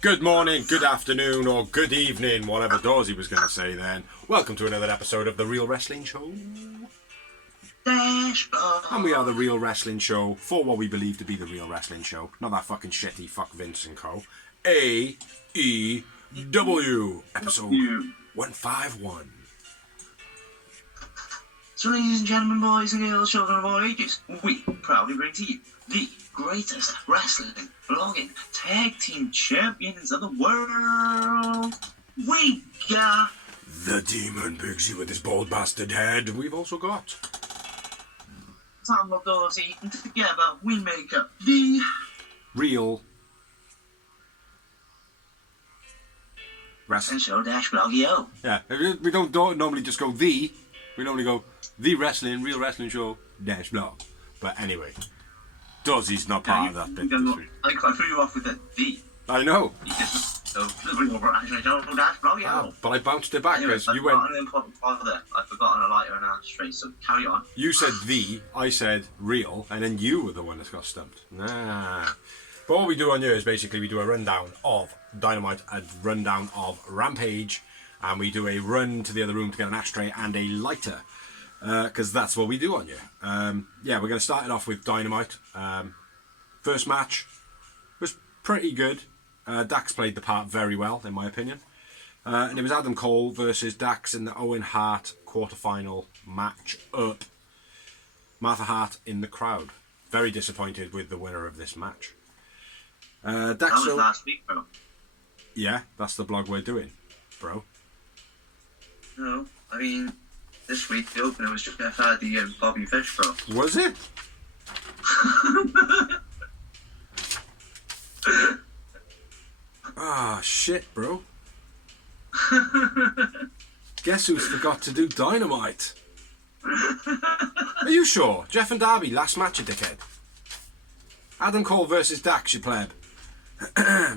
Good morning, good afternoon, or good evening, whatever Dorsey was going to say then. Welcome to another episode of The Real Wrestling Show. And we are The Real Wrestling Show for what we believe to be The Real Wrestling Show. Not that fucking shitty fuck Vince and co. AEW, episode 151. So ladies and gentlemen, boys and girls, children of all ages, we proudly bring to you the greatest wrestling, blogging, tag team champions of the world. We got the Demon Bigsy with his bald bastard head. We've also got Tom Dorsey, and together we make up the Real Wrestling Show dash blogio. Yeah, we don't normally just go the. We normally go the Real Wrestling Show dash blog. But anyway, Dorsey's not part of that bit. I threw you off with the. I know. You just the Real Wrestling Show dash blogio. But I bounced it back because you went. I've forgotten a lighter and a ashtray, so carry on. You said the, I said real, and then you were the one that got stumped. Nah. But what we do on here is basically we do a rundown of Dynamite, a rundown of Rampage, and we do a run to the other room to get an ashtray and a lighter, because that's what we do on here. Yeah, we're going to start it off with Dynamite. First match was pretty good. Dax played the part very well, in my opinion. And it was Adam Cole versus Dax in the Owen Hart quarterfinal match up. Martha Hart in the crowd. Very disappointed with the winner of this match. Dax that was last week, bro. Yeah, that's the blog we're doing, bro. No, I mean, this week the opener was just Jeff Hardy and Bobby Fish, bro. Was it? Ah, shit, bro. Guess who's forgot to do Dynamite? Are you sure? Jeff and Darby, last match, you dickhead. Adam Cole versus Dax, you pleb.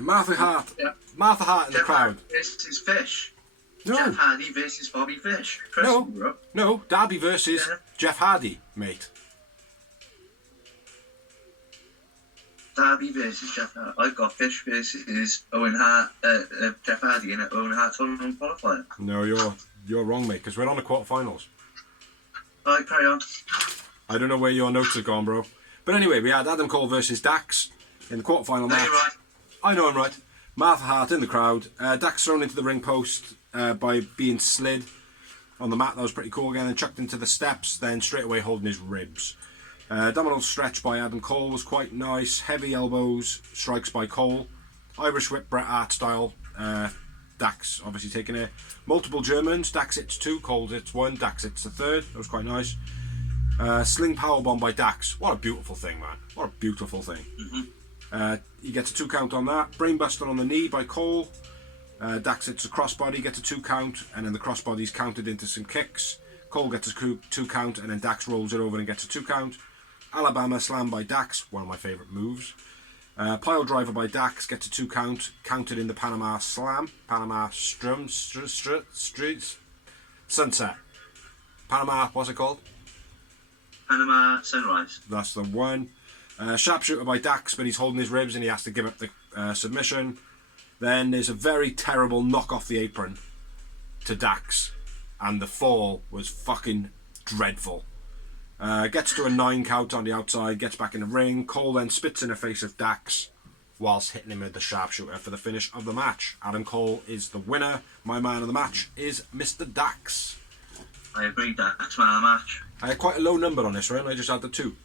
Martha Hart. Yeah. Martha Hart in Jeff the crowd. Hardy versus Fish. No. Jeff Hardy versus Bobby Fish. No. Darby versus Jeff Hardy, mate. Darby versus Jeff Hardy. I've got Fish versus Owen Hart, Jeff Hardy in an Owen Hart tournament qualifier. No, you're wrong, mate, because we're on the quarterfinals. Alright, carry on. I don't know where your notes have gone, bro. But anyway, we had Adam Cole versus Dax in the quarterfinal match. You're right. I know I'm right. Martha Hart in the crowd. Dax thrown into the ring post by being slid on the mat. That was pretty cool again. Then chucked into the steps, then straight away holding his ribs. Domino stretch by Adam Cole was quite nice. Heavy elbows, strikes by Cole. Irish whip Bret Hart style. Dax obviously taking it. Multiple Germans. Dax hits 2, Cole hits 1, Dax hits the 3rd. That was quite nice. Sling powerbomb by Dax. What a beautiful thing, man. What a beautiful thing. Mm-hmm. He gets a 2 count on that. Brainbuster on the knee by Cole. Dax hits a crossbody, gets a 2 count, and then the crossbody's counted into some kicks. Cole gets a 2 count, and then Dax rolls it over and gets a 2 count. Alabama slam by Dax, one of my favourite moves. Pile driver by Dax gets a 2 count, counted in the Panama slam. Panama streets sunset. Panama, what's it called? Panama Sunrise. That's the one. Sharpshooter by Dax, but he's holding his ribs and he has to give up the submission. Then there's a very terrible knock off the apron to Dax, and the fall was fucking dreadful. Gets to a 9 count on the outside, gets back in the ring. Cole then spits in the face of Dax whilst hitting him with the sharpshooter for the finish of the match. Adam Cole is the winner. My man of the match is Mr. Dax. I agree, Dax man of the match. I had quite a low number on this, right? I just had the 2.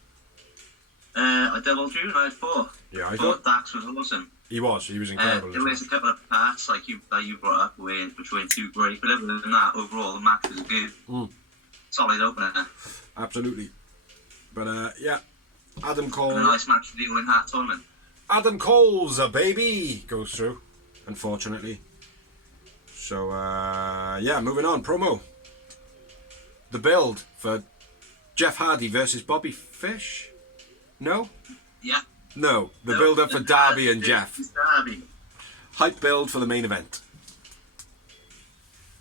I doubled you and I had 4. Yeah, I thought thought Dax was awesome. he was incredible. There was a couple of parts like that you brought up which weren't too great, but other than that, overall the match was good. Solid opener. Absolutely. But yeah, Adam Cole. And a nice match for the Owen Hart tournament. Adam Cole's a baby goes through, unfortunately. So yeah, moving on. Promo. The build for Jeff Hardy versus Bobby Fish. No. Yeah. No, the build up for Darby and Jeff. Darby. Hype build for the main event.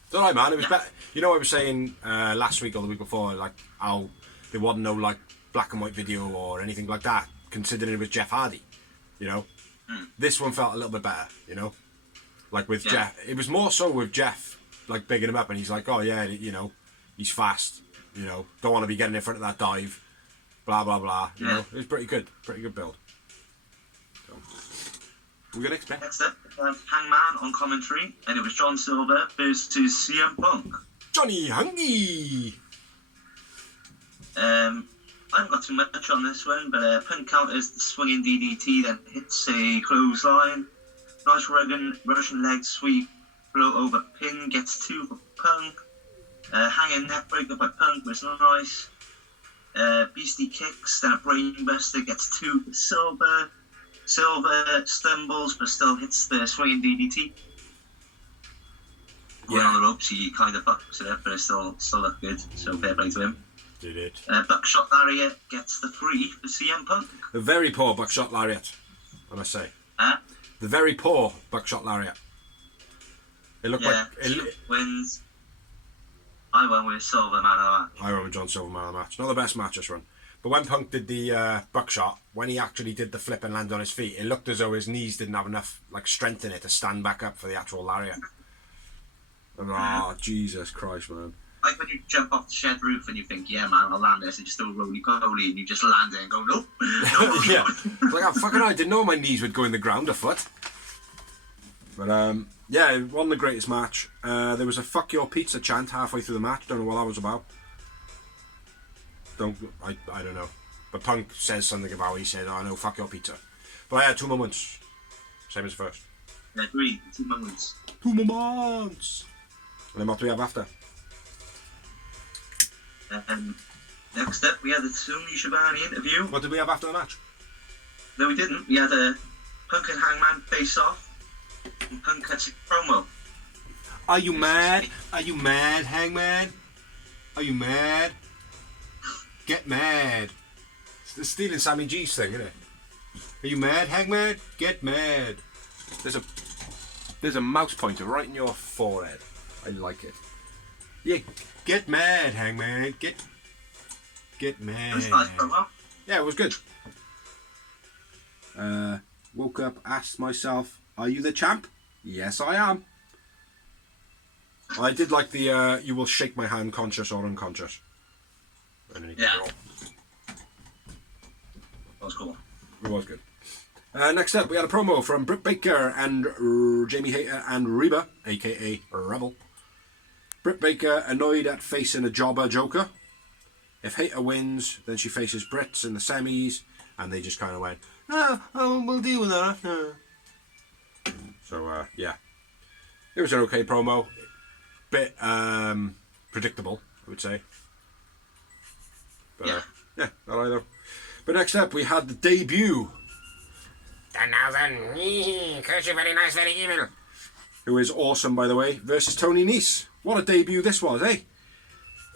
It's alright, man. It was better. You know what I was saying last week or the week before, like how there wasn't no like black and white video or anything like that, considering it was Jeff Hardy. You know, This one felt a little bit better, you know? Like with Yeah. Jeff. It was more so with Jeff, like, bigging him up, and he's like, oh, yeah, you know, he's fast, you know, don't want to be getting in front of that dive, blah, blah, blah, you know? It was pretty good build. So, we're going to expect. Next up, Hangman on commentary, and it was John Silver versus CM Punk. Johnny Hungy! I haven't got too much on this one, but Punk counters the swinging DDT, then hits a clothesline. Nice Russian leg sweep, float over pin, gets 2 for Punk. Hanging neck breaker by Punk was nice. Beastie kicks, then a brainbuster, gets 2 for Silver. Silver stumbles, but still hits the swinging DDT. Going on the ropes, he kind of fucks it up, but it still looked good, so fair play to him. Did it. Buckshot Lariat gets the 3 for CM Punk. The very poor Buckshot Lariat, I must say. The very poor Buckshot Lariat. It looked like... wins. I went with Silver man of the match. I went with John Silver man of the match. Not the best match this run. But when Punk did the buckshot, when he actually did the flip and landed on his feet, it looked as though his knees didn't have enough like strength in it to stand back up for the actual lariat. And, oh, Jesus Christ, man. Like when you jump off the shed roof and you think, yeah, man, I'll land this, and just do roly-poly, and you just land it and go, nope. Yeah. Like, I didn't know my knees would go in the ground a foot. But, yeah, it wasn't the greatest match. There was a fuck your pizza chant halfway through the match. Don't know what that was about. I don't know. But Punk says something about it. He said, oh, no, fuck your pizza. But I had 2 moments. Same as first. I agree, 2 moments. 2 moments! And then what do we have after? Next up, we had the Tony Schiavone interview. What did we have after the match? No, we didn't. We had a Punk and Hangman face off. And Punk cuts a promo. Are you mad? Are you mad, Hangman? Are you mad? Get mad. It's the stealing Sammy G's thing, isn't it? Are you mad, Hangman? Get mad. There's a mouse pointer right in your forehead. I like it. Yeah, get mad, Hangman. Get mad. It was nice promo. Yeah, it was good. Woke up, asked myself, are you the champ? Yes, I am. I did like the you will shake my hand, conscious or unconscious. And then he Yeah. That was cool. It was good. Next up, we had a promo from Britt Baker and Jamie Hayter and Reba, aka Rebel. Britt Baker annoyed at facing a jobber Joker. If Hayter wins, then she faces Britt in the semis, and they just kind of went, oh, we'll deal with that. So, yeah. It was an okay promo. Bit predictable, I would say. But, yeah, not either. But next up, we had the debut. Danhausen, curse you, very nice, very evil. Who is awesome, by the way, versus Tony Nese. What a debut this was, eh?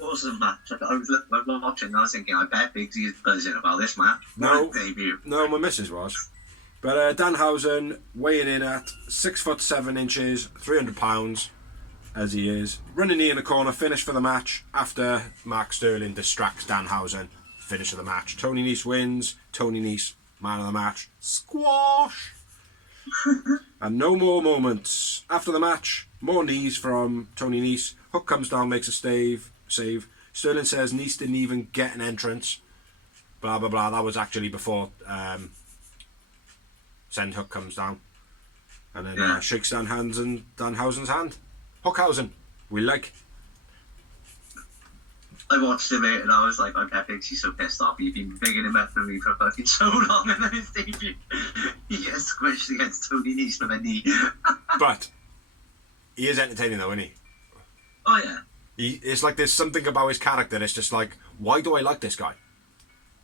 Awesome match. I was watching and I was thinking, I bet Biggsy is buzzing about this match. No, what a debut. No, my missus was. But Danhausen weighing in at 6'7", 300 pounds, as he is. Running knee in the corner, finish for the match after Mark Sterling distracts Danhausen. Finish of the match. Tony Nese wins. Tony Nese, man of the match. Squash! And no more moments. After the match, more knees from Tony Nese. Hook comes down, makes a save. Sterling says Nese didn't even get an entrance. Blah, blah, blah. That was actually before Send Hook comes down. And then shakes Danhausen's hand. Hookhausen. We like. I watched him and I was like, I bet Biggsy's so pissed off. You've been bigging him up for me for fucking so long, and then his debut, he gets squished against Tony Nese from a knee. But he is entertaining though, isn't he? Oh yeah. It's like there's something about his character that's just like, why do I like this guy?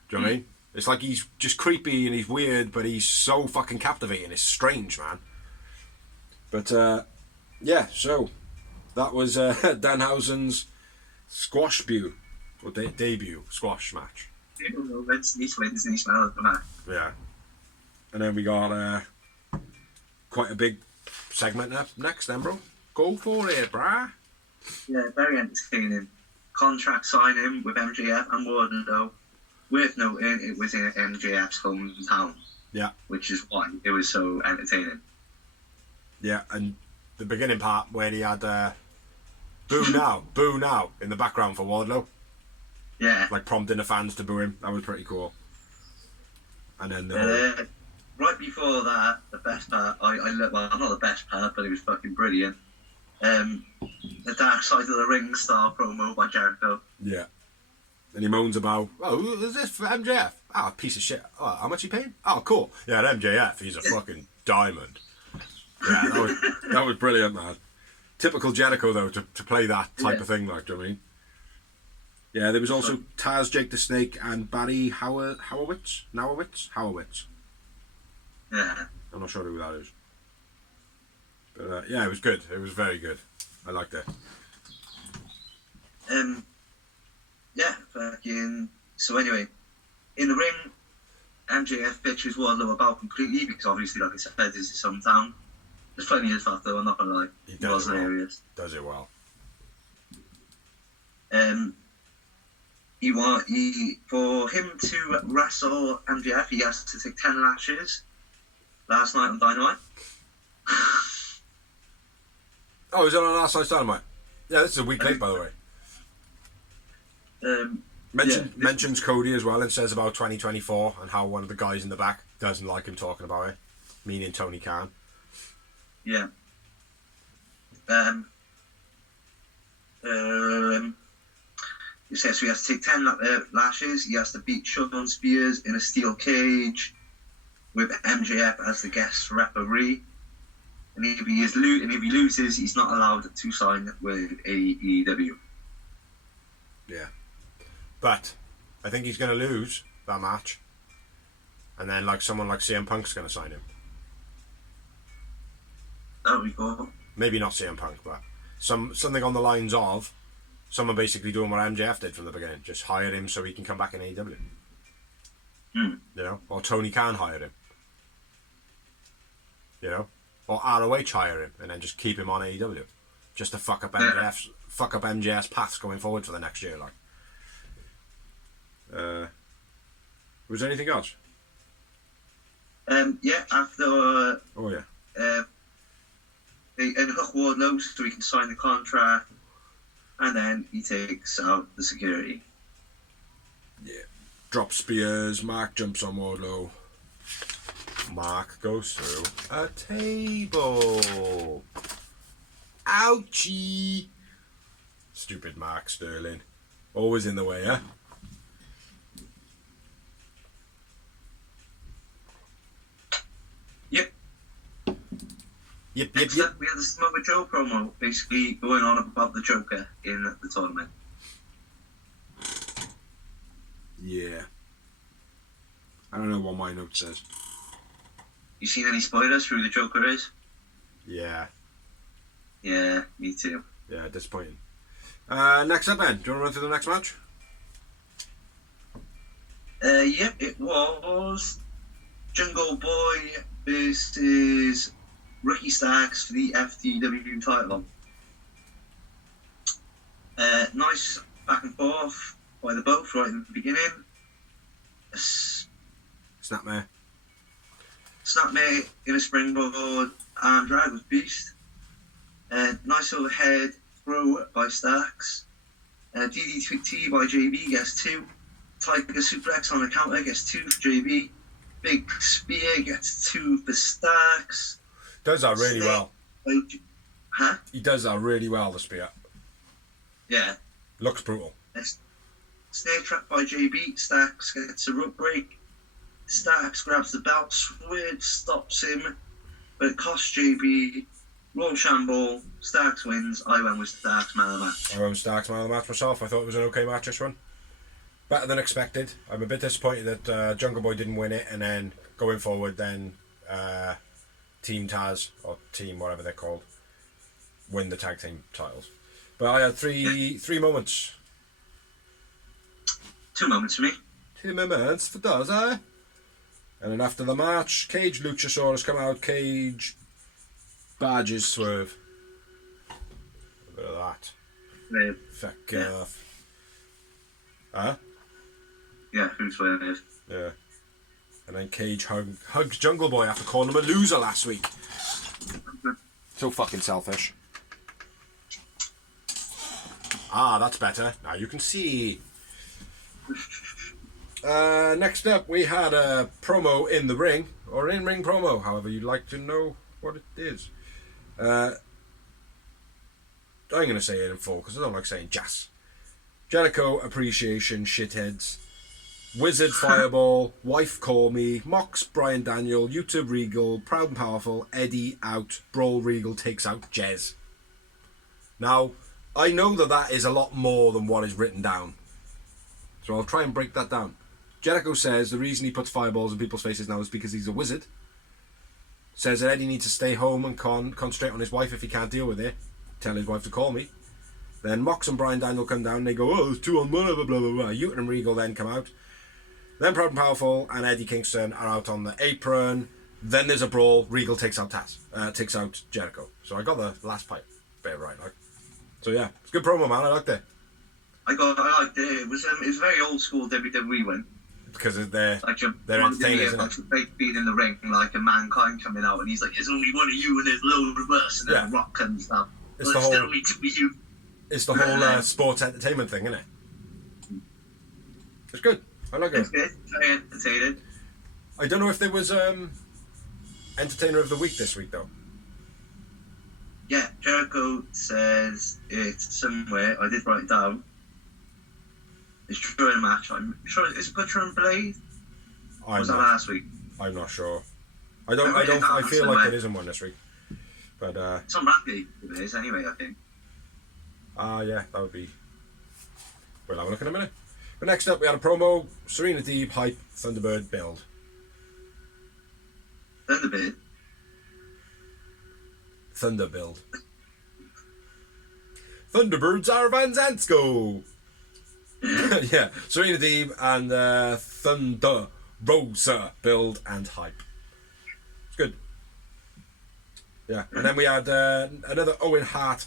Do you know what I mean? It's like he's just creepy and he's weird, but he's so fucking captivating. It's strange, man. But yeah, so that was Danhausen's squash debut squash match. Nese wins and he's man of the match. Yeah. And then we got quite a big segment up next then, bro. Go for it, brah. Yeah, very entertaining. Contract signing with MJF and Wardlow. Worth noting, it was in MJF's hometown. Yeah. Which is why it was so entertaining. Yeah, and the beginning part where he had boo now in the background for Wardlow. Yeah. Like prompting the fans to boo him. That was pretty cool. And then the whole... Right before that, the best part, I love, well, not the best part, but it was fucking brilliant. The Dark Side of the Ring style promo by Jericho. Yeah. And he moans about, oh, who's this for MJF? Oh, piece of shit. Oh, how much he paying? Oh, cool. Yeah, MJF, he's a fucking diamond. Yeah, that was brilliant, man. Typical Jericho, though, to play that type of thing, like, do you know what I mean? Yeah, there was also Taz, Jake the Snake, and Barry Howowitz? Yeah. I'm not sure who that is. But, yeah, it was good. It was very good. I liked it. Yeah, fucking... So anyway, in the ring, MJF pictures Wardlow about completely, because obviously, like I said, this is his hometown. There's plenty of that, though, I'm not gonna lie. He was hilarious. Does it well. For him to wrestle MJF, he has to take 10 lashes last night on Dynamite. Oh, is it on last night's Dynamite? Yeah, this is a week late, by the way. Mentions Cody as well and says about 2024 and how one of the guys in the back doesn't like him talking about it, meaning Tony Khan. Yeah. He says he has to take 10 lashes. He has to beat Sean Spears in a steel cage with MJF as the guest referee. And if he loses, he's not allowed to sign with AEW. Yeah. But I think he's going to lose that match. And then someone like CM Punk's going to sign him. That would be cool. Maybe not CM Punk, but something on the lines of someone basically doing what MJF did from the beginning. Just hire him so he can come back in AEW. You know? Or Tony Khan hire him. You know? Or ROH hire him and then just keep him on AEW. Just to fuck up MJF's paths going forward for the next year, like. Was there anything else? Yeah, after they unhook Wardlow so he can sign the contract, and then he takes out the security. Yeah. Drop spears, Mark jumps on Wardlow. Mark goes through a table. Ouchie! Stupid Mark Sterling. Always in the way, huh? Yep. Next up, we had the Samoa Joe promo, basically going on about the Joker in the tournament. Yeah. I don't know what my note says. You seen any spoilers for who the Joker is? Yeah. Yeah, me too. Yeah, disappointing. Next up, then. Do you want to run through the next match? Yep, it was Jungle Boy versus Ricky Starks for the FTW title. Nice back and forth by the both right in the beginning. Snapmare in a springboard and drag with Beast. Nice overhead throw by Starks. DDT by JB gets 2. Tiger suplex on the counter gets 2 for JB. Big spear gets 2 for Starks. Does that really well. Huh? He does that really well, the spear. Yeah. Looks brutal. Snare trap by JB. Starks gets a rope break. Starks grabs the belt. Swerve stops him. But it costs JB. Roll Shamble. Starks wins. I went with Starks man of the match. I went with Starks man of the match myself. I thought it was an okay match, this one. Better than expected. I'm a bit disappointed that Jungle Boy didn't win it, and then going forward, then Team Taz, or Team whatever they're called, win the tag team titles. But I had three moments. 2 moments for me. 2 moments for Daz, eh? And then after the match, Cage Luchasaurus come out, Cage badges Swerve. A bit of that. Yeah. Fuck off. Huh? Yeah, who's Swerve? Yeah. And then Cage hugged Jungle Boy after calling him a loser last week. So fucking selfish. Ah, that's better. Now you can see. Next up, we had a promo in the ring, or in-ring promo, however you'd like to know what it is. I'm going to say it in full, because I don't like saying jazz. Jericho Appreciation Shitheads. Wizard Fireball, Wife Call Me, Mox Brian Daniel, YouTube Regal, Proud and Powerful, Eddie out, Brawl Regal takes out Jez. Now, I know that is a lot more than what is written down. So I'll try and break that down. Jericho says the reason he puts fireballs in people's faces now is because he's a wizard. Says that Eddie needs to stay home and concentrate on his wife if he can't deal with it. Tell his wife to call me. Then Mox and Brian Daniel come down and they go, oh, there's 2 on 1, blah, blah, blah, blah. Uton and Regal then come out. Then Proud and Powerful and Eddie Kingston are out on the apron. Then there's a brawl. Regal takes out takes out Jericho. So I got the last bit right. Like. So yeah, it's a good promo, man. I liked it. I liked it. It was very old school WWE win. Because they're they're entertainers, isn't it? Like being in the ring, like a Mankind coming out, and he's like, "There's only one of you, and there's loads of us," and then Rock comes down. It's the whole. Still need to be you. It's the whole sports entertainment thing, isn't it? It's good. I like it. It's good. Very entertaining. I don't know if there was Entertainer of the Week this week though. Yeah, Jericho says it's somewhere. I did write it down. It's during a match. I'm sure it's Butcher and Blade. Was that last week? I'm not sure. I feel like there isn't one this week. But it's on Rampage. It is anyway, I think. Yeah, that would be. We'll have a look in a minute. But next up, we had a promo: Serena Deeb hype Thunderbird build. Thunderbird. Thunder build. Thunderbirds are Van Zansko. Yeah, Serena Deeb and Thunder Rosa build and hype. It's good. Yeah, and then we had another Owen Hart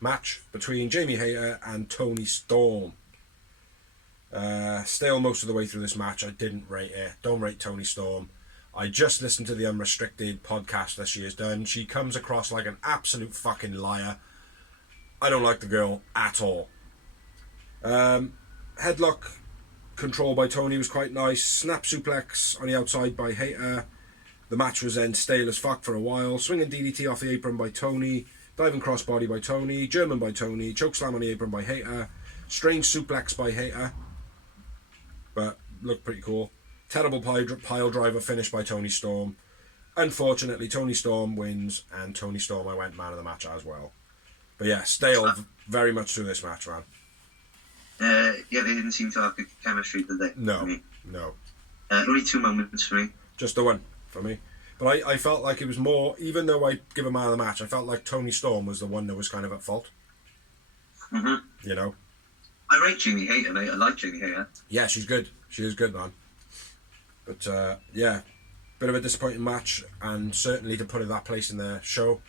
match between Jamie Hayter and Tony Storm. Stale most of the way through this match. I didn't rate it. Don't rate Tony Storm. I just listened to the Unrestricted podcast that she has done. She comes across like an absolute fucking liar. I don't like the girl at all. Headlock control by Tony was quite nice. Snap suplex on the outside by Hayter. The match was then stale as fuck for a while. Swinging DDT off the apron by Tony. Diving crossbody by Tony. German by Tony. Chokeslam on the apron by Hayter. Strange suplex by Hayter. But looked pretty cool. Terrible pile driver finish by Tony Storm. Unfortunately, Tony Storm wins, and Tony Storm, I went man of the match as well. But yeah, stale very much through this match, man. Yeah, they didn't seem to have good chemistry, did they? No. Only 2 moments for me. Just the one for me. But I felt like it was more, even though I give a man of the match, I felt like Tony Storm was the one that was kind of at fault. Mm-hmm. You know? I rate Jamie Hayter, mate. I like Jamie Hayter. Yeah, she's good. She is good, man. But, yeah, bit of a disappointing match, and certainly to put it that place in the show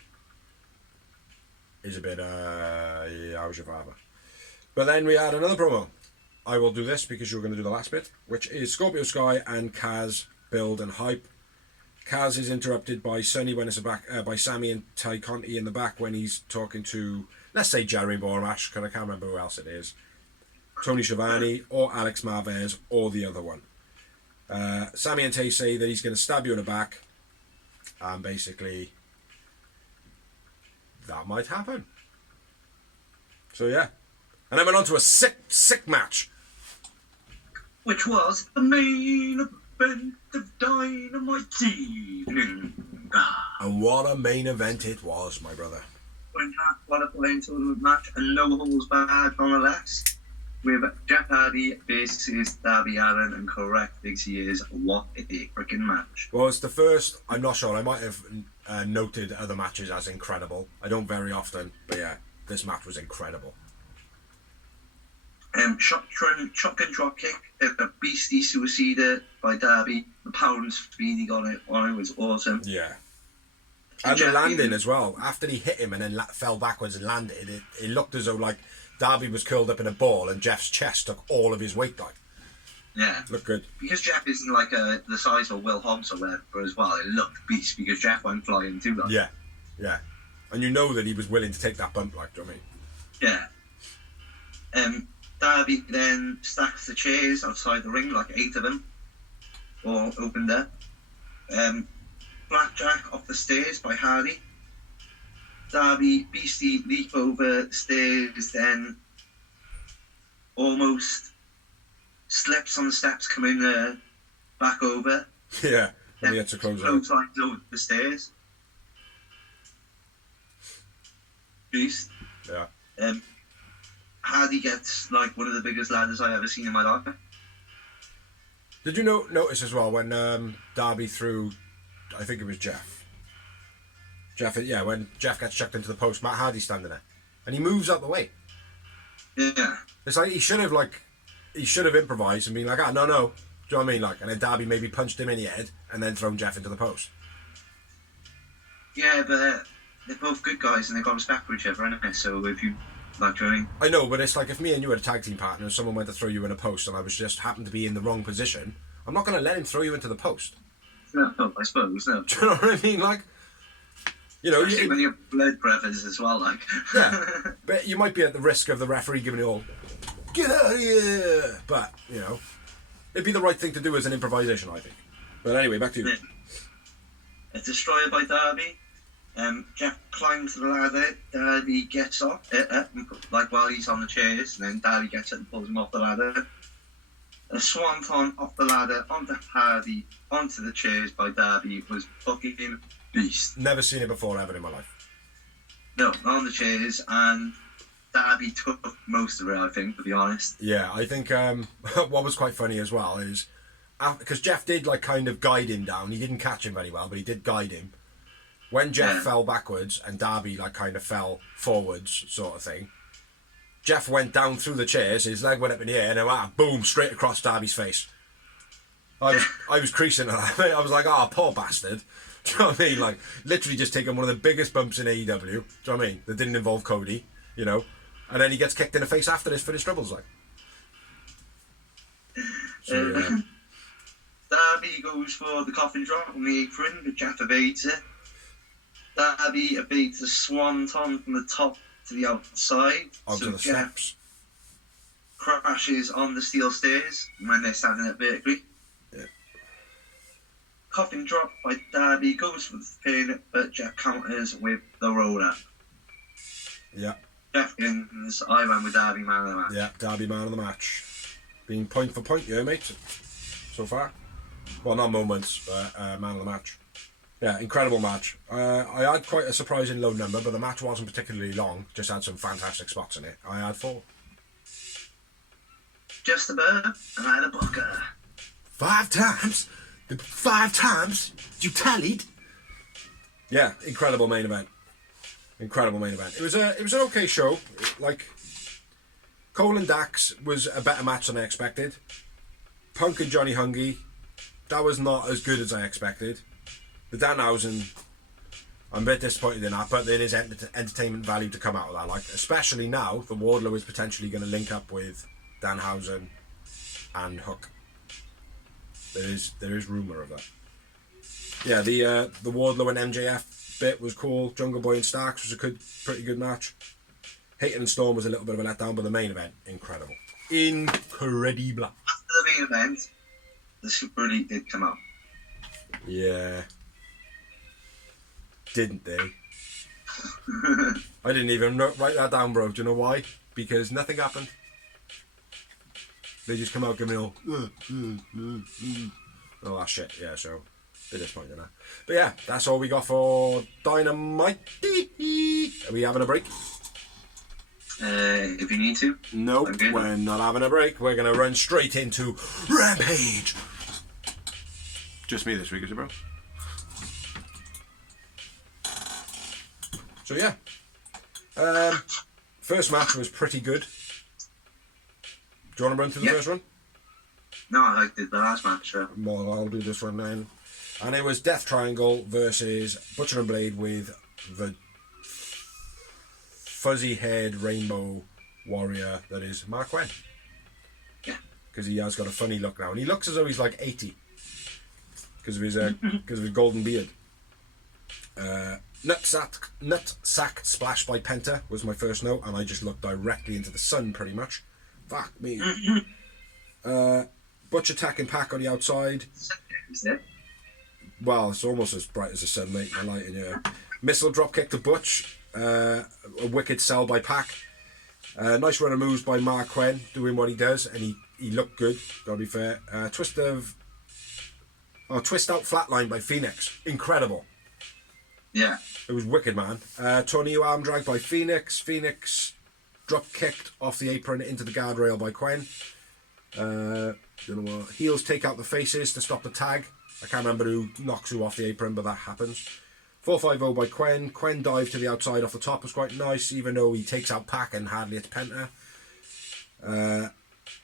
is a bit, yeah, I was your father. But then we had another promo. I will do this because you're going to do the last bit, which is Scorpio Sky and Kaz build and hype. Kaz is interrupted by Sonny when it's back, by Sammy and Ty Conti in the back when he's talking to, let's say, Jerry Bormash, because I can't remember who else it is. Tony Schiavone, or Alex Marvez, or the other one. Sammy and Tay say that he's going to stab you in the back, and basically that might happen. So yeah, and then went on to a sick match, which was the main event of Dynamite evening. And what a main event it was, my brother. When Hart qualifying tournament match, and no holds barred nonetheless. With Jeff Hardy versus Darby Allin, and correct thinks he is. What a freaking match. Well, it's the first, I'm not sure, I might have noted other matches as incredible. I don't very often, but yeah, this match was incredible. Shotgun drop kick, a beastie suicide by Darby, the pound speed he got it on it was awesome. Yeah. And the landing as well. After he hit him and then fell backwards and landed, it looked as though like Darby was curled up in a ball and Jeff's chest took all of his weight like. Yeah. Looked good. Because Jeff isn't like the size of Will Hobbs or whatever as well, it looked beast because Jeff went flying too. Like. Yeah, yeah. And you know that he was willing to take that bump, like, do you know what Yeah. Darby then stacks the chairs outside the ring, like 8 of them, all opened up. Blackjack off the stairs by Hardy. Darby beastie leap over the stairs, then almost slips on the steps, coming back over. Yeah, when he had to close out. Clotheslines over the stairs. Beast. Yeah. Hardy gets like one of the biggest ladders I've ever seen in my life. Did you notice as well when Darby threw, I think it was Jeff. When Jeff gets chucked into the post, Matt Hardy's standing there, and he moves out the way. Yeah. It's like he should have improvised and been like, no. Do you know what I mean? Like, and then Darby maybe punched him in the head and then thrown Jeff into the post. Yeah, but they're both good guys and they've got respect for each other, innit? So if you like, do you know what I mean? I know, but it's like if me and you had a tag team partner and someone went to throw you in a post and I was just happened to be in the wrong position, I'm not going to let him throw you into the post. No, I suppose, no. Do you know what I mean? Like, you know, especially when you have blood brothers as well, like. Yeah, but you might be at the risk of the referee giving you all, get out of here. But you know, it'd be the right thing to do as an improvisation, I think. But anyway, back to you. A destroyer by Darby. Jeff climbs to the ladder. Darby gets off, like while he's on the chairs, and then Darby gets up and pulls him off the ladder. A swanton off the ladder onto Hardy, onto the chairs by Darby was fucking beast. Never seen it before ever in my life. No, on the chairs, and Darby took most of it, I think, to be honest. Yeah, I think what was quite funny as well is because Jeff did like kind of guide him down. He didn't catch him very well, but he did guide him. When Jeff fell backwards and Darby like kind of fell forwards, sort of thing, Jeff went down through the chairs, his leg went up in the air, and then boom, straight across Darby's face. I was creasing, and I was like, poor bastard. Do you know what I mean? Like, literally just taking one of the biggest bumps in AEW. Do you know what I mean? That didn't involve Cody, you know. And then he gets kicked in the face after this for his troubles, like. So, yeah. Darby goes for the coffin drop on the apron, but Jeff evades it. Darby evades the swanton from the top to the outside. Onto the steps. Crashes on the steel stairs when they're standing up vertically. Yeah. Coffin drop by Darby goes for the pin, but Jeff counters with the roll up. Yeah. Jeff wins. I went with Darby man of the match. Yeah, Darby man of the match. Being point for point, yeah, mate. So far. Well, not moments, but man of the match. Yeah, incredible match. I had quite a surprising low number, but the match wasn't particularly long. Just had some fantastic spots in it. I had 4. Just above, and I had a booker. 5 times? The 5 times? You tallied? Yeah, incredible main event. Incredible main event. It was an okay show. Like, Cole and Dax was a better match than I expected. Punk and Johnny Hungy, that was not as good as I expected. The Danhausen, I'm a bit disappointed in that, but there is entertainment value to come out of that. Like, especially now, the Wardlow is potentially going to link up with Danhausen and Hook. There is rumour of that. Yeah, the Wardlow and MJF bit was cool. Jungle Boy and Starks was a pretty good match. Hayton and Storm was a little bit of a letdown, but the main event, incredible. Incredible. After the main event, the Super Elite did come out. Yeah. Didn't they? I didn't even write that down, bro. Do you know why? Because nothing happened. They just come out giving me all all that shit. Yeah, so they're disappointed in that. But yeah, that's all we got for Dynamite. Are we having a break? If you need to. Nope, we're not having a break. We're going to run straight into Rampage. Just me this week, is it, bro? So yeah, first match was pretty good. Do you want to run through the first one? No, I liked the last match. Well, I'll do this one then. And it was Death Triangle versus Butcher and Blade with the fuzzy-haired rainbow warrior that is Mark Wen. Yeah. because he has got a funny look now, and he looks as though he's like 80 because of his golden beard. Nutsack splash by Penta was my first note, and I just looked directly into the sun pretty much. Fuck me. Butch attacking Pac on the outside. Well, it's almost as bright as the sun, mate. I like it, yeah. Missile drop kick to Butch. A wicked sell by Pac. Nice run of moves by Mark Quinn, doing what he does, and he looked good, gotta be fair. Twist out flatline by Phoenix. Incredible. Yeah. It was wicked, man. Tornillo arm drag by Phoenix. Phoenix drop kicked off the apron into the guardrail by Quinn. Heels take out the faces to stop the tag. I can't remember who knocks who off the apron, but that happens. 450 by Quinn. Quinn dive to the outside off the top was quite nice, even though he takes out Pac and hardly hits Penta.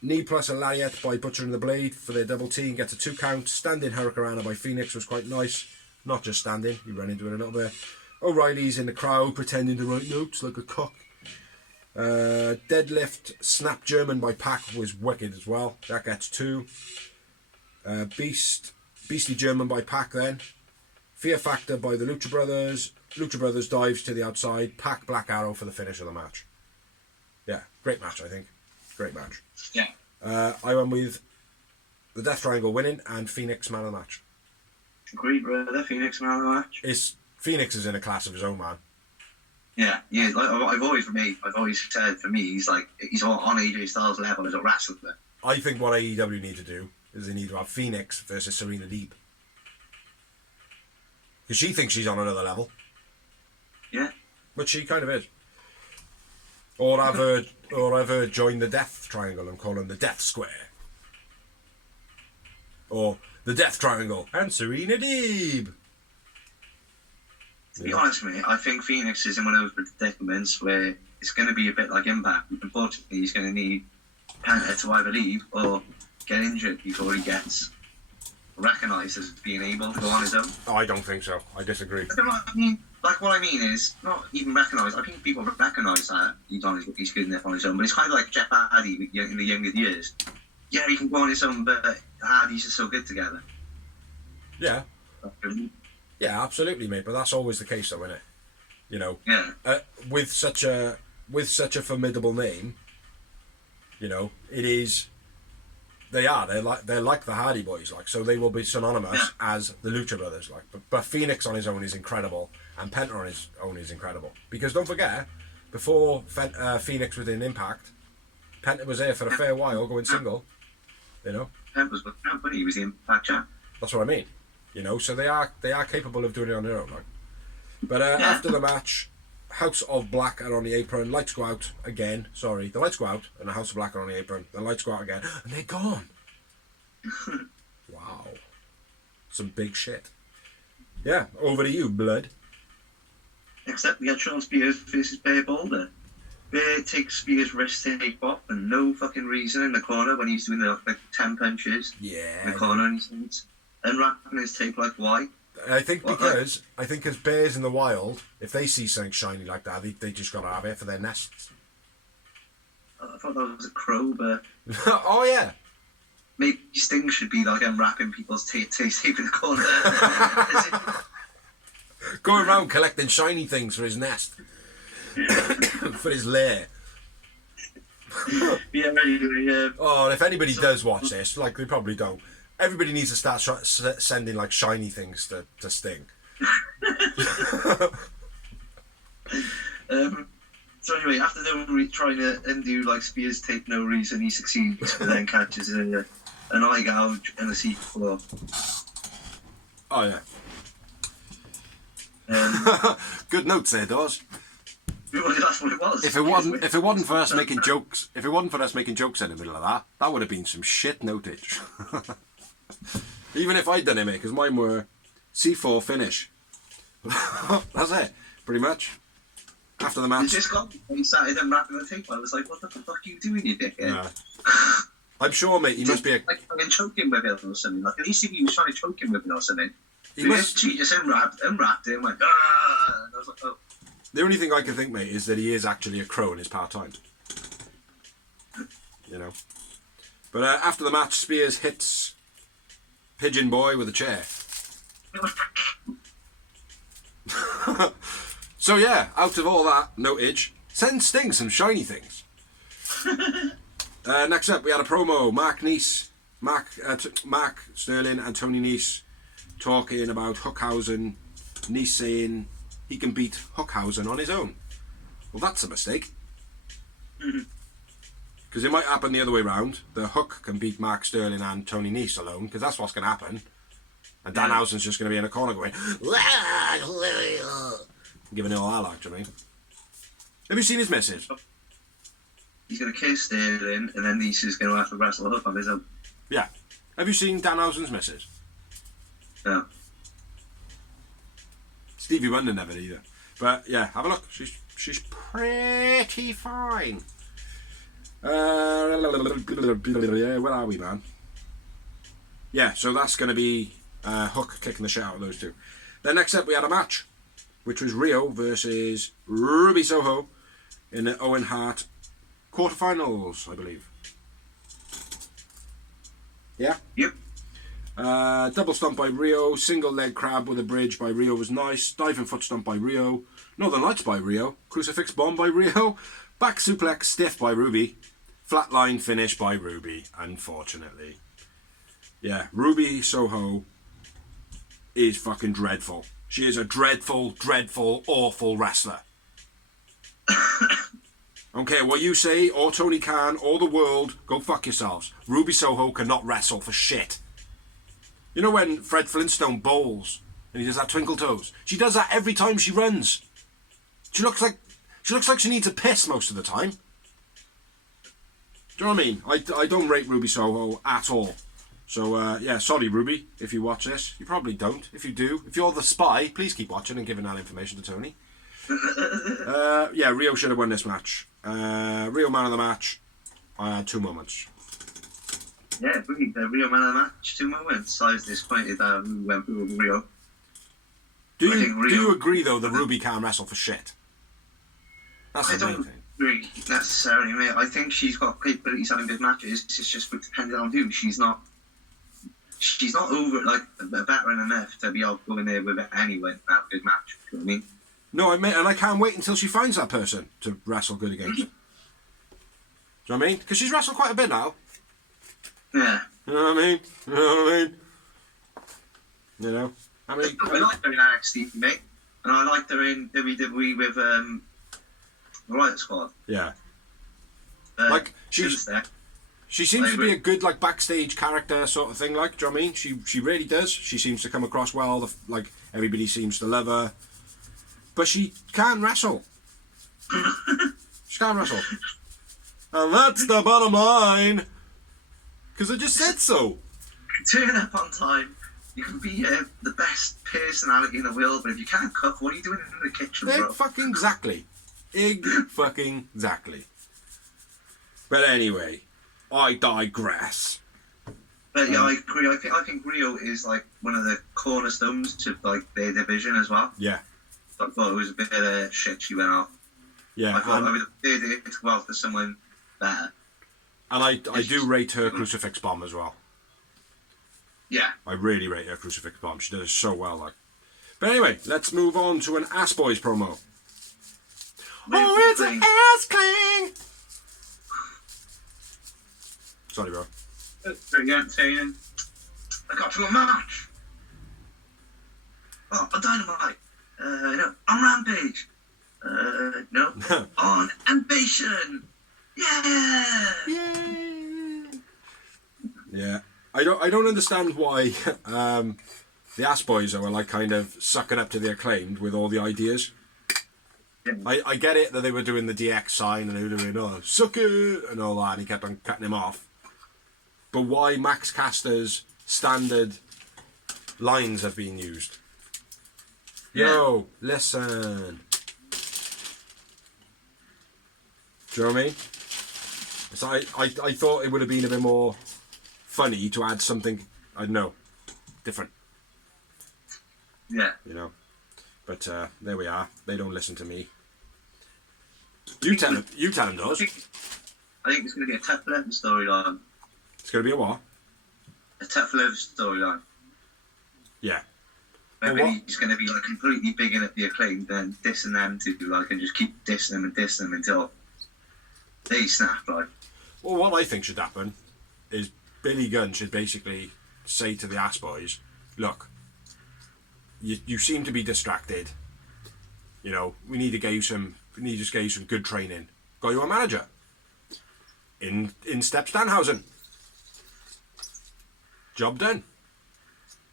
Knee plus a lariat by Butcher and the Blade for their double team. Gets a 2 count. Standing Hurricanrana by Phoenix was quite nice. Not just standing, he ran into it a little bit. O'Reilly's in the crowd pretending to write notes like a cock. Deadlift snap German by Pac was wicked as well. That gets 2. Beastly German by Pac then. Fear Factor by the Lucha Brothers. Lucha Brothers dives to the outside. Pac Black Arrow for the finish of the match. Yeah, great match, I think. Great match. Yeah. I went with the Death Triangle winning and Phoenix man of the match. Great brother, Phoenix man of the match. Phoenix is in a class of his own, man. Yeah. Like, I've always said for me, he's on AJ Styles' level as a wrestler. I think what AEW need to do is they need to have Phoenix versus Serena Deeb. Because she thinks she's on another level. Yeah. But she kind of is. Or have her join the Death Triangle and call him the Death Square. Or the Death Triangle and Serena Deeb. To be honest with me, I think Phoenix is in one of those predicaments where it's going to be a bit like Impact. Unfortunately, he's going to need Penta to either leave or get injured before he gets recognised as being able to go on his own. Oh, I don't think so. I disagree. What I mean is not even recognised. I think people recognise that he's good enough on his own, but it's kind of like Jeff Hardy in the younger years. Yeah, he can go on his own, but Hardy's just so good together. Yeah. Yeah, absolutely, mate. But that's always the case, though, isn't it? You know. Yeah. With such a formidable name, you know, it is. They're like the Hardy Boys, like, so they will be synonymous as the Lucha Brothers, like. But Phoenix on his own is incredible, and Penta on his own is incredible. Because don't forget, before Phoenix was in Impact, Penta was there for a fair while, going single. You know. Penta was with Penta, but he was the Impact champ. That's what I mean. You know, so they are capable of doing it on their own, like. But after the match, House of Black are on the apron. Lights go out again. Sorry, the lights go out, and the House of Black are on the apron. The lights go out again, and they're gone. Wow, some big shit. Yeah, over to you, blood. Except we got Sean Spears versus Bear Boulder. Bear takes Spears' wrist tape off, and no fucking reason in the corner when he's doing the 10 punches. Yeah. In the corner, and he's unwrapping his tape like why? I think because bears in the wild, if they see something shiny like that, they just gotta have it for their nests. I thought that was a crow, but oh yeah. Maybe Sting should be like unwrapping people's tape in the corner. Going around collecting shiny things for his nest, for his lair. Yeah, anyway, Oh, if anybody does watch this, like they probably don't. Everybody needs to start sending like shiny things to Sting. So anyway, after them trying to undo like Spears' tape, no reason, he succeeds, but then catches an eye gouge and a seat floor. Oh yeah. Good notes there, Dawes. That's what it was. If it wasn't for us making jokes in the middle of that would have been some shit notage. Even if I'd done it, mate, because mine were C4 finish. That's it, pretty much. After the match. You just got he started unwrapping the tape. I was like, what the fuck are you doing, you dickhead? Yeah. I'm sure, mate, he must be like choking with it or something. Like at least if he was trying to choke him with it or something. He just unwrapped it and went, ah! And I was like, oh. The only thing I can think, mate, is that he is actually a crow and is part-time. You know? But after the match, Spears hits Pigeon Boy with a chair. So yeah, out of all that notage, send Sting some shiny things. Next up, we had a promo. Mark Sterling and Tony Nese talking about Hookhausen. Nese saying he can beat Hookhausen on his own. Well, that's a mistake. Because it might happen the other way round. The Hook can beat Mark Sterling and Tony Nese alone, because that's what's going to happen. And Danhausen's just going to be in a corner going, giving it all that like, do you know what I mean? Have you seen his missus? He's going to kiss Sterling, and then Nese is going to have to wrestle Hook on his own. Yeah. Have you seen Danhausen's missus? No. Stevie Wonder never either. But yeah, have a look. She's pretty fine. Where are we, man? Yeah, so that's going to be Hook kicking the shit out of those two. Then next up we had a match, which was Rio versus Ruby Soho in the Owen Hart quarterfinals, I believe. Yeah? Yep. Double stomp by Rio, single leg crab with a bridge by Rio was nice, diving foot stomp by Rio, Northern Lights by Rio, crucifix bomb by Rio, back suplex stiff by Ruby, flatline finish by Ruby, unfortunately. Yeah, Ruby Soho is fucking dreadful. She is a dreadful, dreadful, awful wrestler. I don't care what you say, or Tony Khan, or the world, go fuck yourselves. Ruby Soho cannot wrestle for shit. You know when Fred Flintstone bowls and he does that twinkle toes? She does that every time she runs. She looks like she needs a piss most of the time. Do you know what I mean? I don't rate Ruby Soho at all. So yeah, sorry Ruby, if you watch this. You probably don't. If you do, if you're the spy, please keep watching and giving that information to Tony. Yeah, Rio should have won this match. Rio man of the match. 2 moments. Yeah, brilliant. The Rio man of the match. 2 moments. I was disappointed that we went with Rio. Do you agree though that Ruby can't wrestle for shit? That's the main thing. Agree necessarily, mate. I think she's got capabilities having good matches. It's just depending on who. She's not over like a veteran enough to be able to go in there with anyone and have a good match. You know what I mean? No, and I can't wait until she finds that person to wrestle good against. Do you know what I mean? Because she's wrestled quite a bit now. Yeah. You know what I mean? You know what I mean? You know? I liked her in NXT, mate. And I liked her in WWE with the Riot Squad. Yeah. Like, she seems to be a good, like, backstage character sort of thing, like, do you know what I mean? She really does. She seems to come across well. Like, everybody seems to love her. But she can't wrestle. She can't wrestle. And that's the bottom line. Because I just said so. Turn up on time. You can be the best personality in the world, but if you can't cook, what are you doing in the kitchen, bro? Fucking exactly. Fucking exactly. But anyway, I digress. But yeah, I agree. I think Rio is like one of the cornerstones to like their division as well. Yeah. I thought it was a bit of shit she went off. Yeah. I thought I would have to go out for someone better. And I do rate her crucifix bomb as well. Yeah. I really rate her crucifix bomb. She did it so well, like. But anyway, let's move on to an Ass Boys promo. Oh, it's an ass cling! Sorry, bro. Very entertaining. I got to a match. Oh, a Dynamite. No, on Rampage. No. On Ambition. Yeah. Yay! Yeah. I don't understand why the Ass Boys are like kind of sucking up to the Acclaimed with all the ideas. Yeah. I get it that they were doing the DX sign and they were doing suck it and all that, and he kept on cutting him off. But why Max Caster's standard lines have been used? Yeah. Yo, listen. Do you know what I mean? So I thought it would have been a bit more funny to add something, I don't know, different. Yeah. You know? But there we are. They don't listen to me. You tell them, does. I think it's going to be a tough left storyline. It's going to be a what? A tough love storyline. Yeah. Maybe he's going to be like completely bigging up the Acclaimed, then dissing them to like, and just keep dissing them until they snap. Like, well, what I think should happen is Billy Gunn should basically say to the Ass Boys, look, you seem to be distracted. You know, we need to get you some good training. Got you a manager. In steps Danhausen. Job done.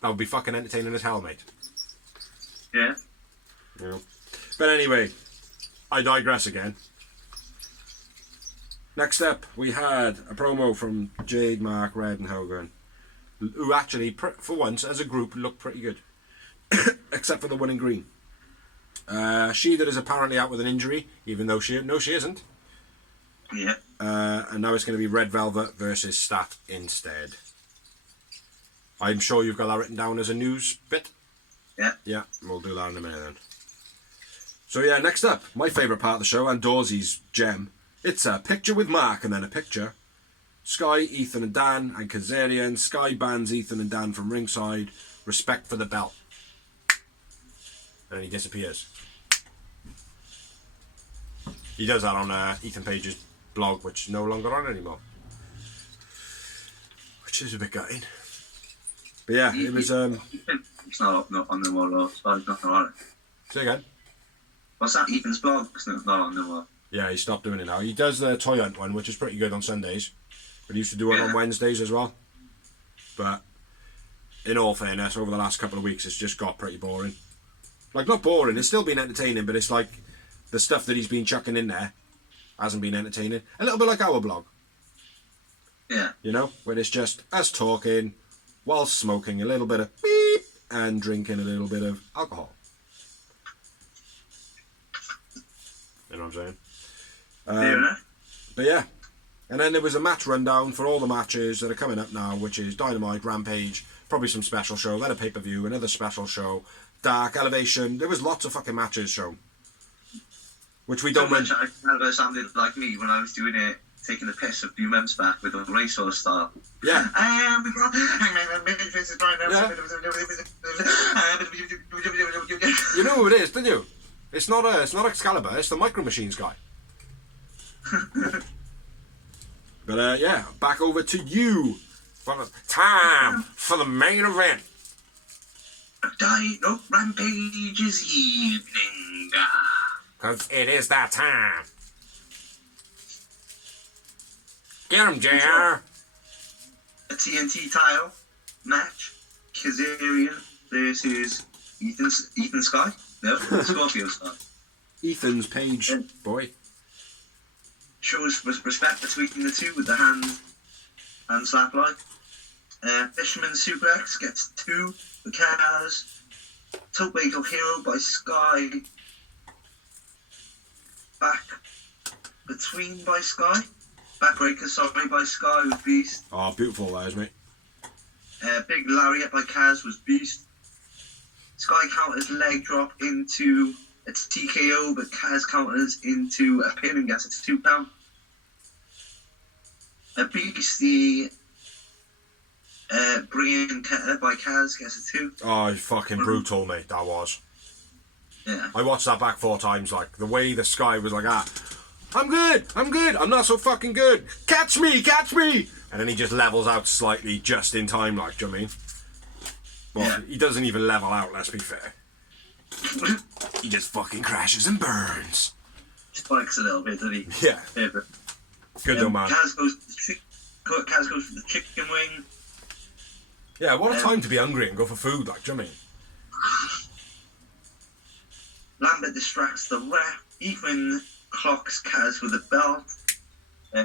That would be fucking entertaining as hell, mate. yeah. You know. But anyway, I digress again. Next up, we had a promo from Jade, Mark, Red, and Hogan, who actually, for once, as a group, looked pretty good, except for the one in green. She that is apparently out with an injury, even though she isn't. Yeah. And now it's going to be Red Velvet versus Stat instead. I'm sure you've got that written down as a news bit. Yeah. Yeah, we'll do that in a minute then. So yeah, next up, my favourite part of the show, and Dawsey's gem. It's a picture with Mark and then a picture. Sky, Ethan and Dan, and Kazarian. Sky bans Ethan and Dan from ringside. Respect for the belt. And then he disappears. He does that on Ethan Page's blog, which is no longer on anymore. Which is a bit gutting. But yeah, it was... It's not on the wall, or it's not on it. Say again? What's that? Ethan's blog? It's not on the wall. Yeah, he stopped doing it now. He does the Toy Hunt one, which is pretty good on Sundays. But he used to do it on Wednesdays as well. But in all fairness, over the last couple of weeks, it's just got pretty boring. Like, not boring, it's still been entertaining, but it's like the stuff that he's been chucking in there hasn't been entertaining. A little bit like our blog. Yeah. You know, where it's just us talking while smoking a little bit of beep and drinking a little bit of alcohol. You know what I'm saying? But yeah. And then there was a match rundown for all the matches that are coming up now, which is Dynamite, Rampage, probably some special show, then a pay-per-view, another special show, Dark, Elevation. There was lots of fucking matches shown. Which we don't mention. I sounded like me when I was doing it, taking the piss a few months back with a racehorse style. Yeah. You know who it is, didn't you? It's not Excalibur, it's the Micro Machines guy. But yeah, back over to you. Time for the main event. Dino Rampage's evening. Because it is that time. Get him, JR. A TNT title match. Kazarian versus Ethan Sky? No, Scorpio Sky. Ethan's Page boy. Shows respect between the two with the hand slap like. Fisherman Suplex gets 2 for Kaz. Tope of Hero by Sky. Back between by Sky. Backbreaker, sorry, by Sky with Beast. Oh, beautiful that is, mate. Big Lariat by Kaz was Beast. Sky counters leg drop into a TKO, but Kaz counters into a pin and gets a 2 count. A Beastie bringing by Kaz gets a 2. Oh, fucking brutal, mate, that was. Yeah. I watched that back 4 times, like, the way the Sky was like, I'm good, I'm not so fucking good, catch me! And then he just levels out slightly just in time, like, do you know what I mean? Well, he doesn't even level out, let's be fair. He just fucking crashes and burns. Spikes a little bit, doesn't he? Yeah. Good though, man. Kaz goes for the chicken wing. Yeah, what a time to be hungry and go for food, like, do you know what I mean? Lambert distracts the ref. Ethan clocks Kaz with a belt.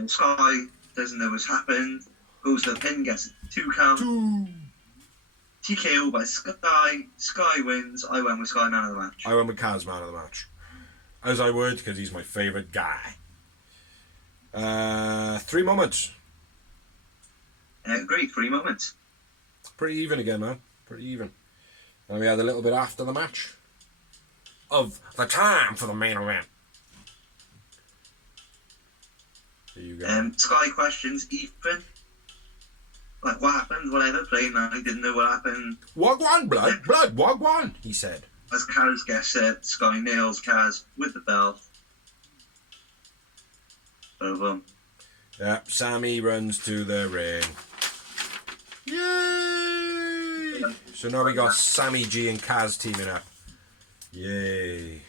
Sky doesn't know what's happened. Goes to the pin, gets a 2 count. 2. TKO by Sky. Sky wins. I went with Sky man of the match. I went with Kaz man of the match. As I would, because he's my favourite guy. 3 moments. Great, 3 moments. Pretty even again, man. Pretty even. And we had a little bit after the match of the time for the main event. There you go. Sky questions Ethan. Like, what happened? Whatever, playing that, he didn't know what happened. Wagwan, blood, wagwan, he said. As Kaz guest said, Sky nails Kaz with the belt. Over. Yep, Sammy runs to the ring. Yay! So now we got Sammy G and Kaz teaming up. Yay.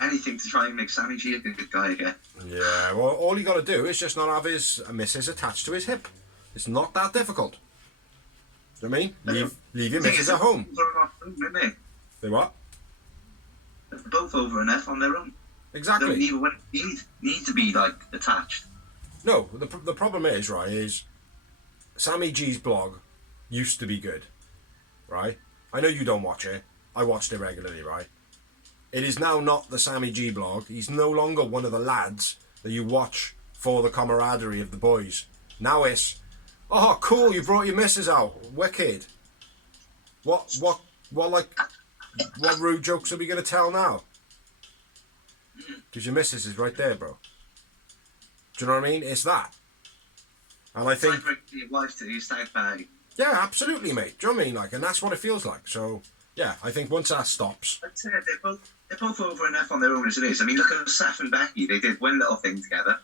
Anything to try and make Sammy G a good guy again. Yeah, well, all you got to do is just not have his missus attached to his hip. It's not that difficult. Do you know what I mean? Leave your missus at home. They what? They're both over enough on their own. Exactly. They don't need to be, like, attached. No, the problem is, right, is Sammy G's blog used to be good, right? I know you don't watch it. I watched it regularly, right? It is now not the Sammy G blog. He's no longer one of the lads that you watch for the camaraderie of the boys. Now it's, oh, cool, you brought your missus out. Wicked. What rude jokes are we going to tell now? Because your missus is right there, bro. Do you know what I mean? It's that. And I think... Like your wife to your stag party. Yeah, absolutely, mate. Do you know what I mean? Like, and that's what it feels like. So, yeah, I think once that stops... I'd say they're both over enough on their own as it is. I mean, look at Seth and Becky. They did one little thing together.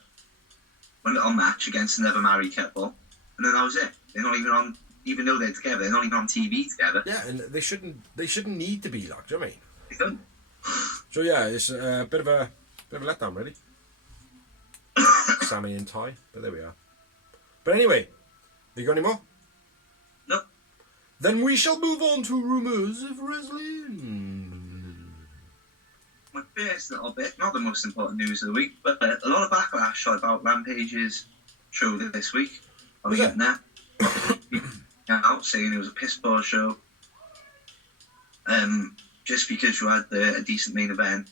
One little match against another married couple. And then that was it. They're not even on... Even though they're together, they're not even on TV together. Yeah, and they shouldn't need to be, like, do you know what I mean? They don't. So, yeah, it's a bit of a letdown, really. Sammy and Ty, but there we are. But anyway, you got any more? No. Then we shall move on to rumours of wrestling. My first little bit, not the most important news of the week, but a lot of backlash about Rampage's show this week. I was getting that. Out saying it was a piss poor show. Just because you had a decent main event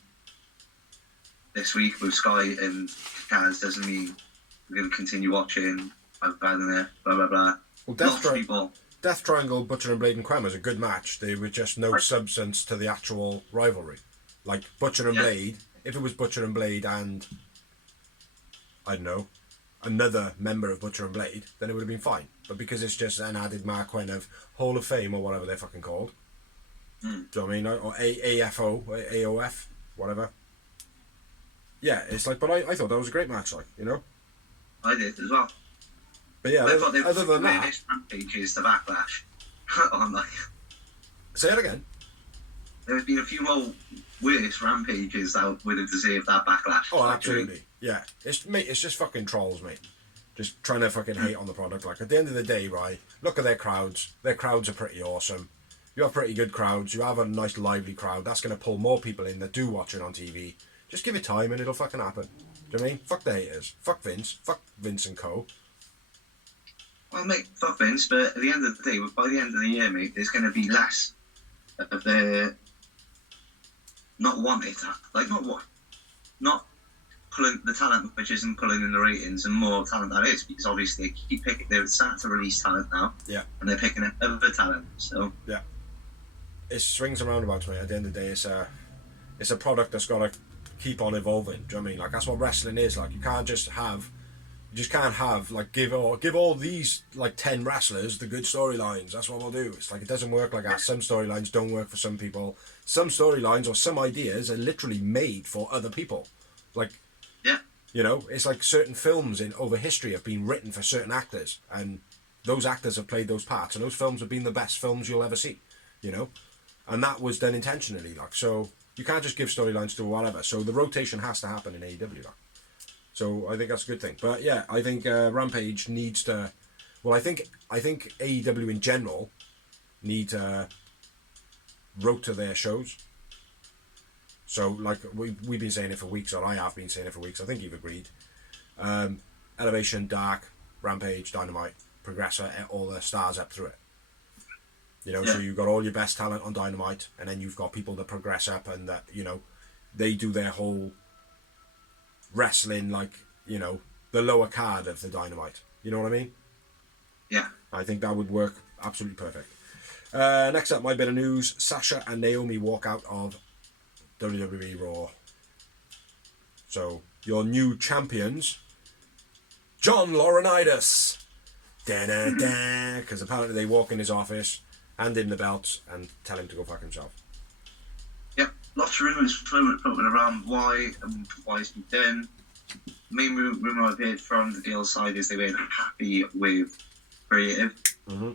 this week with Sky and Kaz doesn't mean we're going to continue watching. I've had in there, blah blah blah. Well, Death Triangle, Butcher and Blade and Quem was a good match. They were just no substance to the actual rivalry. Like Butcher and Blade, if it was Butcher and Blade and I don't know, another member of Butcher and Blade, then it would have been fine. But because it's just an added mark of Hall of Fame or whatever they're fucking called. Do you know what I mean? Or AFO, AOF, whatever. Yeah, it's like, but I thought that was a great match, like, you know? I did as well. But yeah, other than that... Rampage is the backlash. I'm like... Say it again. There's been a few more worse Rampages that would have deserved that backlash. Oh, absolutely. Yeah. It's just fucking trolls, mate. Just trying to fucking hate on the product. Like, at the end of the day, right, look at their crowds. Their crowds are pretty awesome. You have pretty good crowds. You have a nice, lively crowd. That's going to pull more people in that do watch it on TV. Just give it time and it'll fucking happen. Do you know what I mean? Fuck the haters. Fuck Vince. Fuck Vince and co. Well, mate, fuck Vince, but at the end of the day, by the end of the year, mate, there's going to be less of the not wanted, like not pulling the talent which isn't pulling in the ratings and more talent that is, because obviously they keep picking, they're starting to release talent now, and they're picking up other talent, so yeah, it swings and roundabouts, mate. At the end of the day, it's a product that's got to keep on evolving. Do you know what I mean? Like, that's what wrestling is. Like, you just can't have like give all these like 10 wrestlers the good storylines. That's what we'll do. It's like, it doesn't work like that. Some storylines don't work for some people. Some storylines or some ideas are literally made for other people. Like, you know, it's like certain films over history have been written for certain actors, and those actors have played those parts, and those films have been the best films you'll ever see. You know, and that was done intentionally. Like, so you can't just give storylines to whatever. So the rotation has to happen in AEW. Like. So I think that's a good thing. But yeah, I think Rampage needs to. Well, I think AEW in general need to rotor their shows. So like we've been saying it for weeks, or I have been saying it for weeks. I think you've agreed. Elevation, Dark, Rampage, Dynamite, Progressor, all the stars up through it. You know, so you've got all your best talent on Dynamite, and then you've got people that progress up, and that, you know, they do their whole wrestling, like, you know, the lower card of the Dynamite. You know what I mean? Yeah. I think that would work absolutely perfect. Next up, my bit of news: Sasha and Naomi walk out of WWE Raw. So your new champions John Laurinaitis. Because apparently they walk in his office, hand him the belts, and tell him to go fuck himself. Yep, lots of rumours floating around why it's been done. Main rumour I've heard from the girls' side is they weren't happy with creative. Mm-hmm.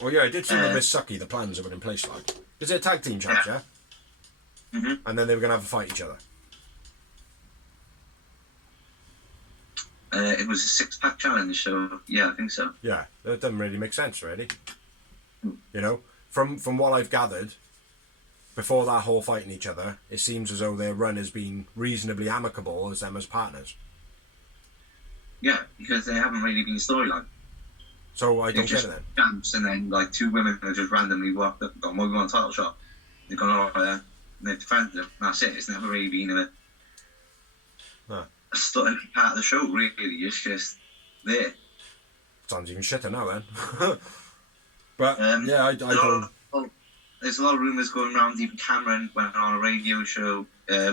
Well, yeah, it did seem a bit sucky, the plans that were in place, like. Is it a tag team champs, yeah? Mm-hmm. And then they were going to have a fight each other. It was a 6-pack challenge, so yeah, I think so. Yeah, that doesn't really make sense, really. You know, from what I've gathered, before that whole fighting each other, it seems as though their run has been reasonably amicable as them as partners. Yeah, because they haven't really been storyline. So I don't get just it then. Champs, and then like 2 women have just randomly walked up and gone, "Well, we want a title shot." They've gone over there and they've defended them. That's it. It's never really been a part of the show, really. It's just there. Sounds even shitter now then. But yeah, I don't. There's a lot of rumours going around. Even Cameron went on a radio show,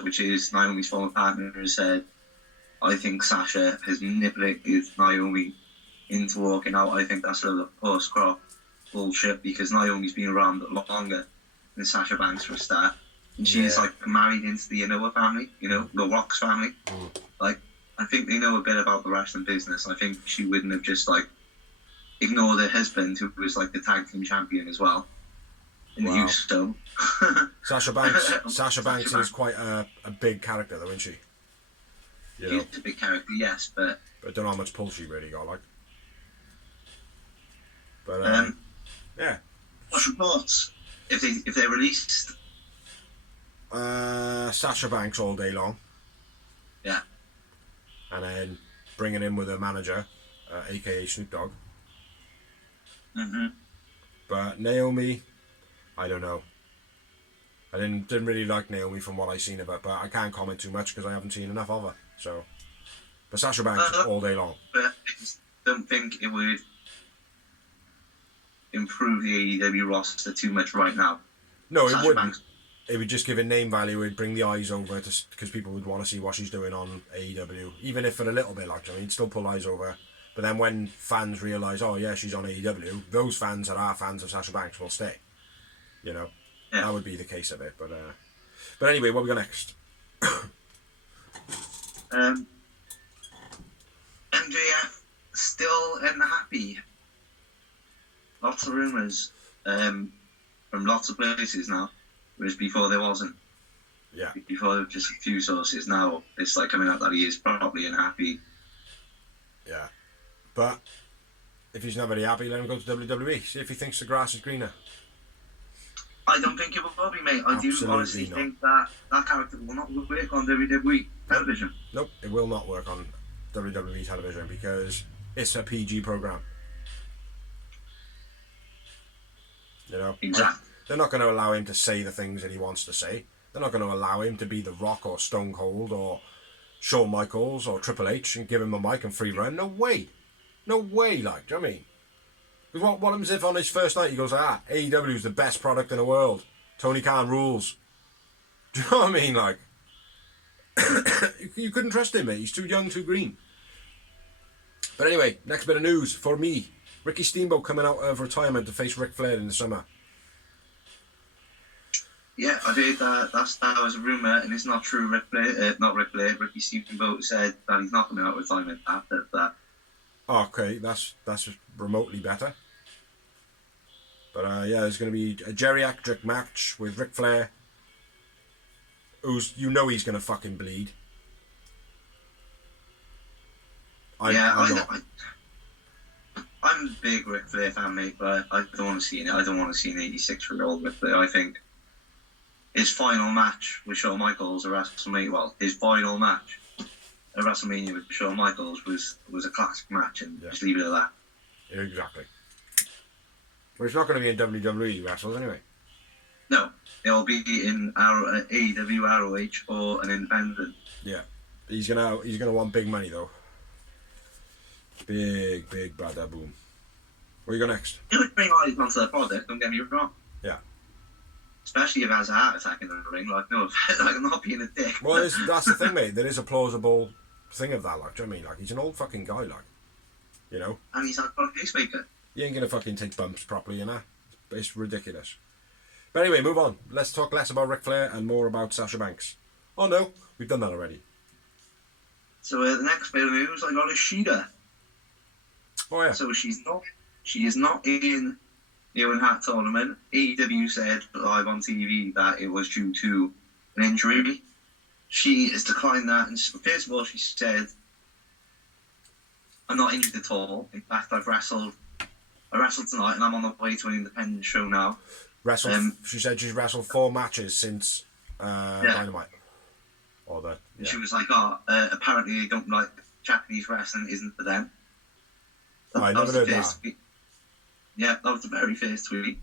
which is Naomi's former partner, and said, "I think Sasha has manipulated Naomi into walking out." I think that's a little post-crop bullshit, because Naomi's been around a lot longer than Sasha Banks for a start. And she's like married into the Inoue family, you know, the Rock's family. Like, I think they know a bit about the wrestling business. I think she wouldn't have just like ignored her husband, who was like the tag team champion as well. In Houston. Sasha Banks is quite a big character, though, isn't she? You know? She's a big character, yes, but I don't know how much pull she really got, like. But yeah. What's reports? If they're released? Sasha Banks all day long. Yeah. And then bringing in with her manager, aka Snoop Dogg. Mm-hmm. But Naomi, I don't know. I didn't really like Naomi from what I seen of her, but I can't comment too much because I haven't seen enough of her. So, but Sasha Banks all day long. But I just don't think it would improve the AEW roster too much right now. No, it Sasha wouldn't. Banks. It would just give it name value. It would bring the eyes over because people would want to see what she's doing on AEW, even if for a little bit. Like, I mean, still pull eyes over. But then when fans realise, oh yeah, she's on AEW, those fans that are fans of Sasha Banks will stay. You know, that would be the case of it. But anyway, what we got next? MJF still unhappy. Lots of rumours from lots of places now, whereas before there wasn't. Yeah. Before there were just a few sources. Now it's like coming out that he is probably unhappy. Yeah. But if he's not very happy, let him go to WWE. See if he thinks the grass is greener. I don't think it will be, mate. I do honestly think that character will not work on WWE television. Nope, it will not work on WWE television because it's a PG program. You know? Exactly. They're not going to allow him to say the things that he wants to say. They're not going to allow him to be The Rock or Stone Cold or Shawn Michaels or Triple H and give him a mic and free run. No way. No way, like, do you know what I mean? Because what happens if on his first night he goes, AEW is the best product in the world. Tony Khan rules. Do you know what I mean? Like, you couldn't trust him, mate. He's too young, too green. But anyway, next bit of news for me. Ricky Steamboat coming out of retirement to face Ric Flair in the summer. Yeah, I heard that was a rumour, and it's not true. Ricky Steamboat said that he's not coming out of retirement after that. Okay, that's remotely better. But yeah, there's going to be a geriatric match with Ric Flair, who's he's going to fucking bleed. I'm a big Ric Flair fan, mate, but I don't want to see it. I don't want to see an 86-year-old Ric Flair. I think his final match with Shawn Michaels at WrestleMania, his final match at WrestleMania with Shawn Michaels was a classic match, and just leave it at that. Exactly. Well, it's not going to be in WWE wrestles anyway. No, it'll be in AEW, ROH, or an independent. Yeah, he's gonna want big money though. Big bada boom. Where you go next? It would bring eyes onto the product. Don't get me wrong. Yeah. Especially if it has a heart attack in the ring. Like, no, like, I'm not being a dick. Well, that's the thing, mate. There is a plausible thing of that, like, do you know what I mean? Like, he's an old fucking guy, like, you know? And he's like got a pacemaker. He ain't gonna fucking take bumps properly, you know? It's ridiculous. But anyway, move on. Let's talk less about Ric Flair and more about Sasha Banks. Oh no, we've done that already. So the next bit of news I got is Sheeta. Oh yeah. So she is not in the Owen Hart tournament. AEW said live on TV that it was due to an injury. She has declined that, and first of all, she said, "I'm not injured at all. In fact, I wrestled tonight, and I'm on the way to an independent show now." She said she's wrestled 4 matches since Dynamite. Or the yeah. She was like, apparently they don't like Japanese wrestling, isn't for them. I never heard that. Yeah, that was the very first tweet.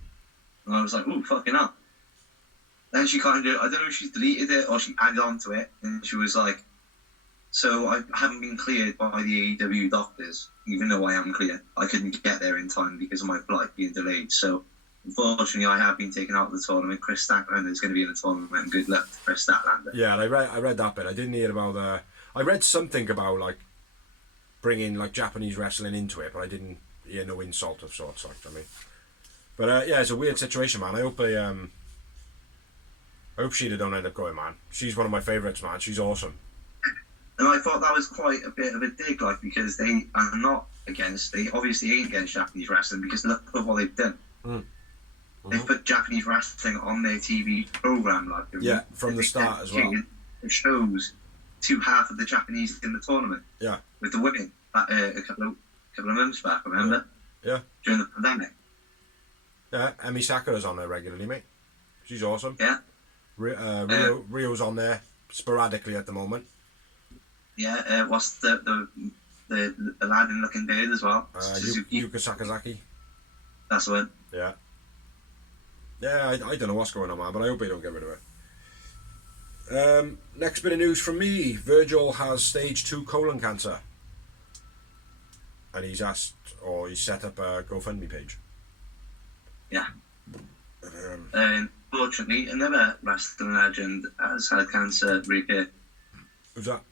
And I was like, ooh, fucking hell. Then she kind of, I don't know if she's deleted it or she added on to it, and she was like, so I haven't been cleared by the AEW doctors, even though I am clear. I couldn't get there in time because of my flight being delayed. So, unfortunately, I have been taken out of the tournament. Chris Statlander is going to be in the tournament, and good luck to Chris Statlander. Yeah, and I read that bit. I didn't hear about I read something about, like, bringing, like, Japanese wrestling into it, but I didn't hear no insult of sorts, like, I mean. But, yeah, it's a weird situation, man. I hope Sheeta don't end up going, man. She's one of my favourites, man. She's awesome. And I thought that was quite a bit of a dig, like, because they are not against, they obviously ain't against Japanese wrestling, because look at what they've done. They've put Japanese wrestling on their TV program, like, yeah, from the start as well. It shows to half of the Japanese in the tournament. Yeah, with the women a couple of months back, remember? Yeah. During the pandemic. Yeah, Emi Sakura's on there regularly, mate. She's awesome. Yeah. Rio's on there sporadically at the moment. Yeah, what's the lad in Looking Bird as well? Yuka Sakazaki. That's the one. Yeah. Yeah, I don't know what's going on, man, but I hope they don't get rid of it. Next bit of news from me. Virgil has stage 2 colon cancer. And he's set up a GoFundMe page. Yeah. Fortunately, another wrestling legend has had cancer, Rika. Who's that?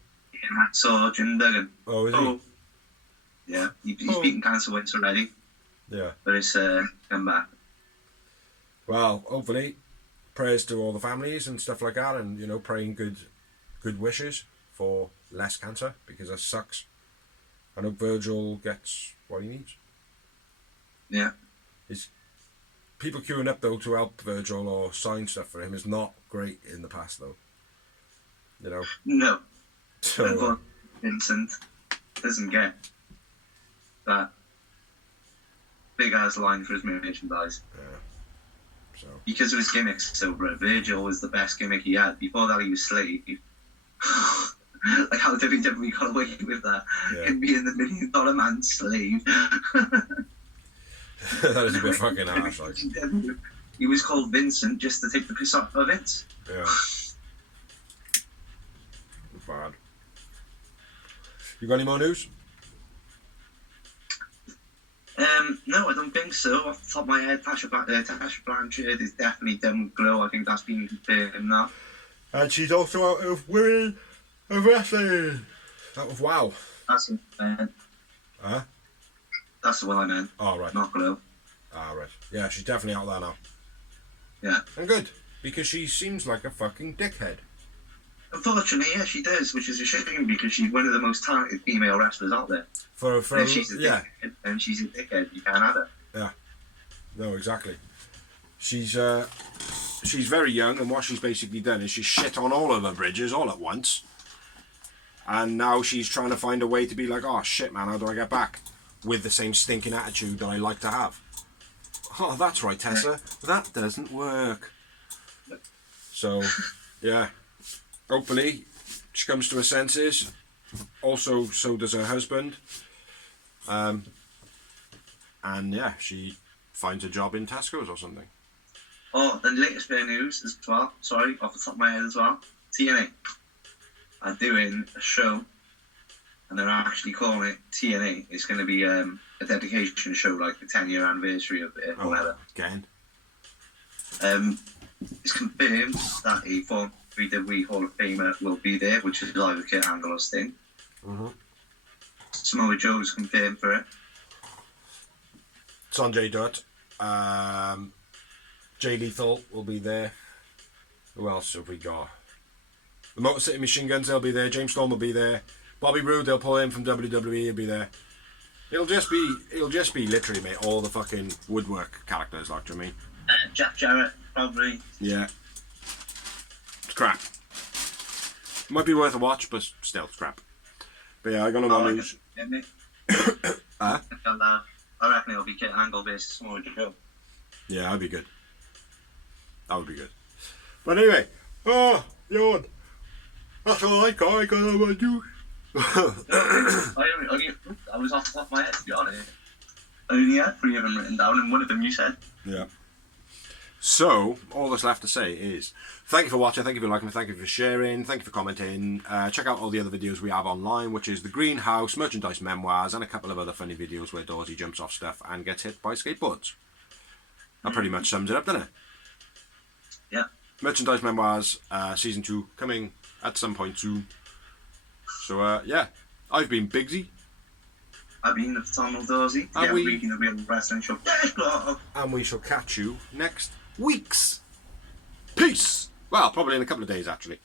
Hacksaw Jim Duggan. Oh, is he? Yeah, he's beaten cancer once already. Yeah. But it's come back. Well, hopefully, prayers to all the families and stuff like that, and, you know, praying good wishes for less cancer, because that sucks. I hope Virgil gets what he needs. Yeah. People queuing up, though, to help Virgil or sign stuff for him is not great in the past, though. You know? No. So, Vincent doesn't get that big-ass line for his merchandise. Yeah. So. Because of his gimmicks, so bro, Virgil was the best gimmick he had. Before that, he was Slave. Like how WWE got away with that. Yeah. Him being the $1 million man Slave. That is a bit fucking harsh, like. He was called Vincent just to take the piss off of Vince. Yeah. Bad. You got any more news? No, I don't think so. Off the top of my head, Tasha Blanchard is definitely done with Glow. I think that's been confirmed now. And she's also out of Women of Wrestling. Out of WoW. That's it, Huh? That's the one I meant. Oh, right. Not Glow. Ah, right. Yeah, she's definitely out there now. Yeah. And good, because she seems like a fucking dickhead. Unfortunately, yeah, she does, which is a shame because she's one of the most talented female wrestlers out there. And she's a dickhead, and she's a dickhead. You can't have her. Yeah. No, exactly. She's very young, and what she's basically done is she's shit on all of her bridges all at once. And now she's trying to find a way to be like, oh shit, man, how do I get back? With the same stinking attitude that I like to have. Oh, that's right, Tessa. That doesn't work. So, yeah. Hopefully, she comes to her senses. Also, so does her husband. And yeah, she finds a job in Tesco's or something. Oh, and latest bit of news as well. Sorry, off the top of my head as well. TNA are doing a show, and they're actually calling it TNA. It's going to be a dedication show, like the 10-year anniversary of it, or whatever. Again. It's confirmed that a former WWE Hall of Famer will be there, which is either Kurt Angle or Sting. Samoa Joe's confirmed for it. Sanjay Dutt. Jay Lethal will be there. Who else have we got? The Motor City Machine Guns, they'll be there. James Storm will be there. Bobby Roode, they'll pull in from WWE, he'll be there. It'll just be literally, mate, all the fucking woodwork characters, like, do you know what I mean? Jeff Jarrett, probably. Yeah. It's crap. Might be worth a watch, but still, it's crap. But yeah, I got no more news. I reckon it'll be Kit Angle versus Samoa Joe. Yeah, that'd be good. That would be good. But anyway, yawn. That's all I got. I got no more news. I was off the top of my head, to be honest. I only had 3 of them written down, and one of them you said. Yeah. So, all that's left to say is, thank you for watching, thank you for liking, thank you for sharing, thank you for commenting. Check out all the other videos we have online, which is the Greenhouse, Merchandise Memoirs, and a couple of other funny videos where Dorsey jumps off stuff and gets hit by skateboards. That pretty much sums it up, doesn't it? Yeah. Merchandise Memoirs, Season 2, coming at some point soon. So, yeah. I've been Bigsy. I've been the Phenomenal Dorsey. And we've been the Real Wrestling Show. And we shall catch you next week's. Peace! Well, probably in a couple of days, actually.